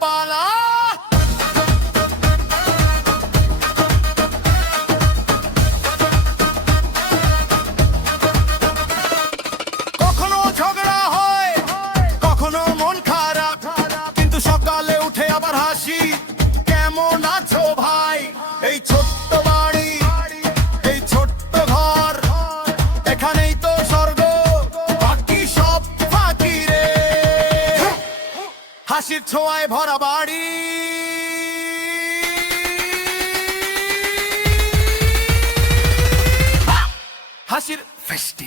পালা। কখনো ঝগড়া হয়, কখনো মন খারাপ, কিন্তু সকালে উঠে আবার হাসি। কেমন আছো ভাই? এই ছোট্ট বাড়ি, এই ছোট্ট ঘর, এখানেই তো স্বর্গ, বাকি সব ফাঁকি রে। হাসির ছোঁয়ায় ভরা বাড়ি, হাসির ফেস্টি।